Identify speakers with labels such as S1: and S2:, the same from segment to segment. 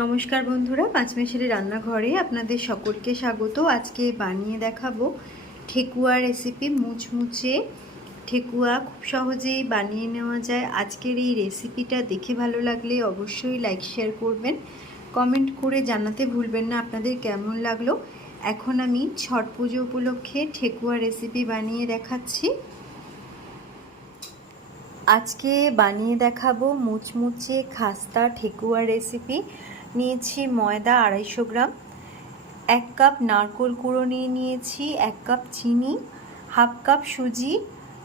S1: নমস্কার বন্ধুরা পাঁচমেশের রান্নাঘরে আপনাদের সকলকে স্বাগত। আজকে বানিয়ে দেখাবো ঠেকুয়া রেসিপি মুচমুচে ঠেকুয়া। খুব সহজেই বানিয়ে নেওয়া যায়। আজকের এই রেসিপিটা দেখে ভালো লাগলে অবশ্যই লাইক শেয়ার করবেন। কমেন্ট করে জানাতে ভুলবেন না। আপনাদের কেমন লাগল? এখন আমি ছট পুজো উপলক্ষে ঠেকুয়া রেসিপি বানিয়ে দেখাচ্ছি। আজকে বানিয়ে দেখাবো মুচমুচে খাস্তা ঠেকুয়া রেসিপি নিয়েছি ময়দা আড়াইশো গ্রাম, এক কাপ নারকোল কুড়ো নিয়ে নিয়েছি, এক কাপ চিনি, হাফ কাপ সুজি,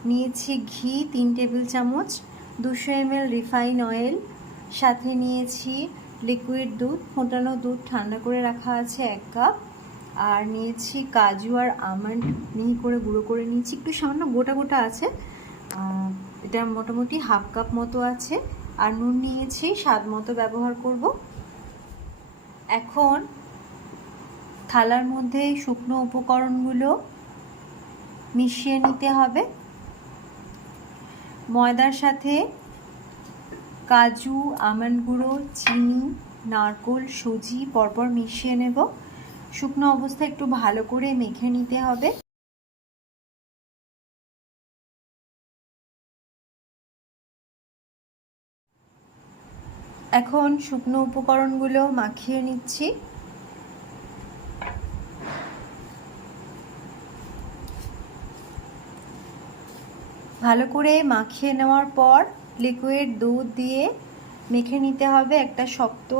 S1: নিয়েছি ঘি, তিন টেবিল চামচ, দুশো এমএল রিফাইন অয়েল, সাথে নিয়েছি লিকুইড দুধ, ফোটানো দুধ ঠান্ডা করে রাখা আছে এক কাপ, আর নিয়েছি কাজু আর আমন্ড মিহি করে গুঁড়ো করে নিয়েছি, একটু সামান্য গোটা গোটা আছে এটা মোটামুটি হাফ কাপ মতো আছে, আর নুন নিয়েছি, স্বাদ মতো ব্যবহার করব। এখন থালার মধ্যে শুকনো উপকরণগুলো মিশিয়ে নিতে হবে। ময়দার সাথে কাজু আমন্ড গুঁড়ো, চিনি, নারকোল, সুজি পরপর মিশিয়ে নেব। শুকনো অবস্থা একটু ভালো করে মেখে নিতে হবে। এখন শুকনো উপকরণগুলো মাখিয়ে নিচ্ছি। ভালো করে মাখিয়ে নেওয়ার পর লিকুইড দুধ দিয়ে মেখে নিতে হবে। একটা শক্ত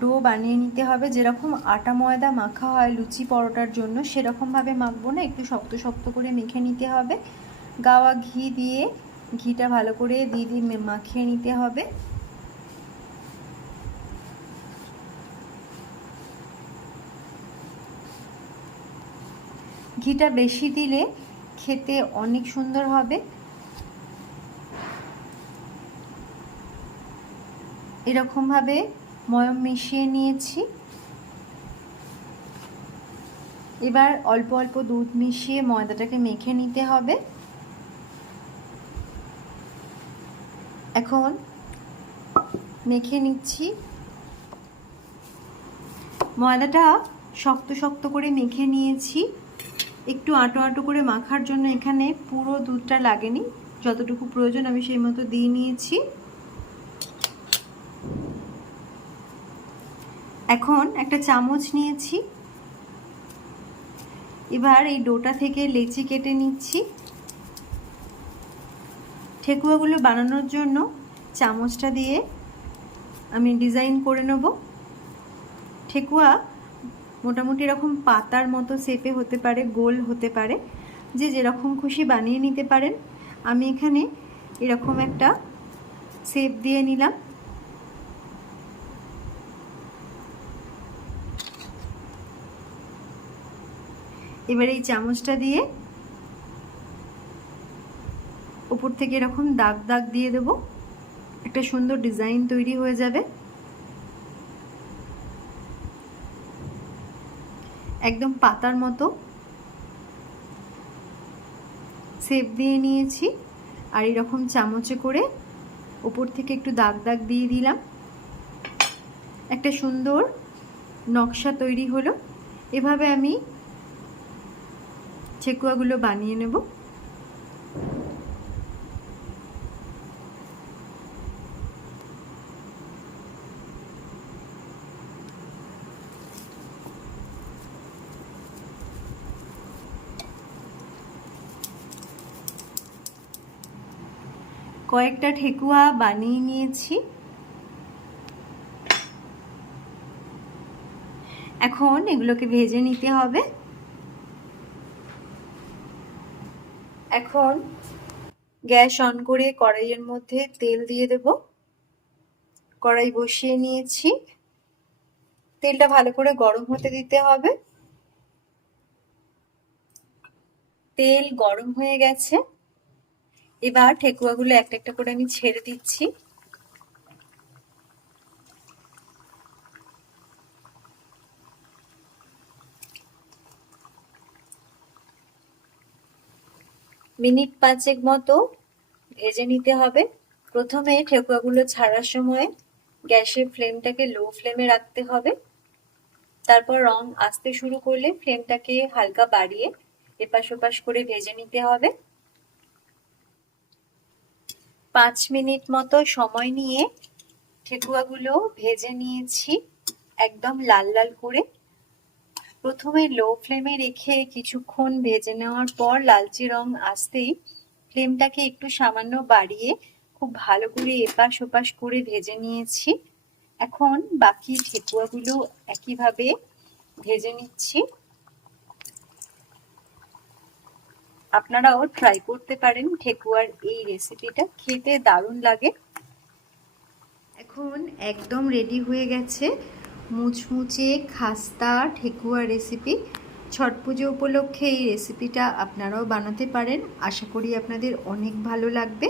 S1: ডো বানিয়ে নিতে হবে। যেরকম আটা ময়দা মাখা হয় লুচি পরোটার জন্য, সেরকমভাবে মাখবো না। একটু শক্ত শক্ত করে মেখে নিতে হবে। গাওয়া ঘি দিয়ে ঘিটা ভালো করে দিয়ে দিয়ে মাখিয়ে নিতে হবে। ঘিটা বেশি দিলে খেতে অনেক সুন্দর হবে। এরকমভাবে ময়ম মিশিয়ে নিয়েছি। এবার অল্প অল্প দুধ মিশিয়ে ময়দাটাকে মেখে নিতে হবে। এখন মেখে নিচ্ছি। ময়দাটা শক্ত শক্ত করে মেখে নিয়েছি। একটু আটো আটো করে মাখার জন্য এখানে পুরো দুধটা লাগেনি। যতটুকু প্রয়োজন আমি সেই মতো দিয়ে নিয়েছি। এখন একটা চামচ নিয়েছি। এবার এই ডোটা থেকে লেচি কেটে নিচ্ছি। ঠেকুয়াগুলো বানানোর জন্য চামচটা দিয়ে আমি ডিজাইন করে নেব। ঠেকুয়া মোটামুটি এরকম পাতার মতো শেপে হতে পারে, গোল হতে পারে, যে যেরকম খুশি বানিয়ে নিতে পারেন। আমি এখানে এরকম একটা শেপ দিয়ে নিলাম। এবার এই চামচটা দিয়ে উপর থেকে এরকম দাগ দাগ দিয়ে দেব। একটা সুন্দর ডিজাইন তৈরি হয়ে যাবে। একদম পাতার মতো। সেপ দিয়ে নিয়েছি। আর এরকম চামচে করে ওপর থেকে একটু দাগ দাগ দিয়ে দিলাম। একটা সুন্দর নকশা তৈরি হলো। এভাবে আমি ছেকুয়াগুলো বানিয়ে নেব। কয়েকটা ঠেকুয়া বানিয়ে নিয়েছি। এখন এগুলোকে ভেজে নিতে হবে। এখন গ্যাস অন করে কড়াইয়ের মধ্যে তেল দিয়ে দেব। কড়াই বসিয়ে নিয়েছি। তেলটা ভালো করে গরম হতে দিতে হবে। তেল গরম হয়ে গেছে। এবার ঠেকুয়াগুলো একটা একটা করে আমি ছেড়ে দিচ্ছি। মিনিট পাঁচেক মতো ভেজে নিতে হবে। প্রথমে ঠেকুয়াগুলো ছাড়ার সময় গ্যাসের ফ্লেমটাকে লো ফ্লেমে রাখতে হবে। তারপর রং আসতে শুরু করলে ফ্লেমটাকে হালকা বাড়িয়ে এপাশ ওপাশ করে ভেজে নিতে হবে। পাঁচ মিনিট মতো সময় নিয়ে ঠেকুয়াগুলো ভেজে নিয়েছি একদম লাল লাল করে। প্রথমে লো ফ্লেমে রেখে কিছুক্ষণ ভেজে নেওয়ার পর লালচে রং আসতেই ফ্লেমটাকে একটু সামান্য বাড়িয়ে খুব ভালো করে এপাশ ওপাশ করে ভেজে নিয়েছি। এখন বাকি ঠেকুয়াগুলো একইভাবে ভেজে নিচ্ছি। আপনারাও ট্রাই করতে পারেন ঠেকুয়ার এই রেসিপিটা খেতে দারুণ লাগে। এখন একদম রেডি হয়ে গেছে মুচমুচে খাস্তা ঠেকুয়া রেসিপি ছট পুজো উপলক্ষে এই রেসিপিটা আপনারাও বানাতে পারেন। আশা করি আপনাদের অনেক ভালো লাগবে।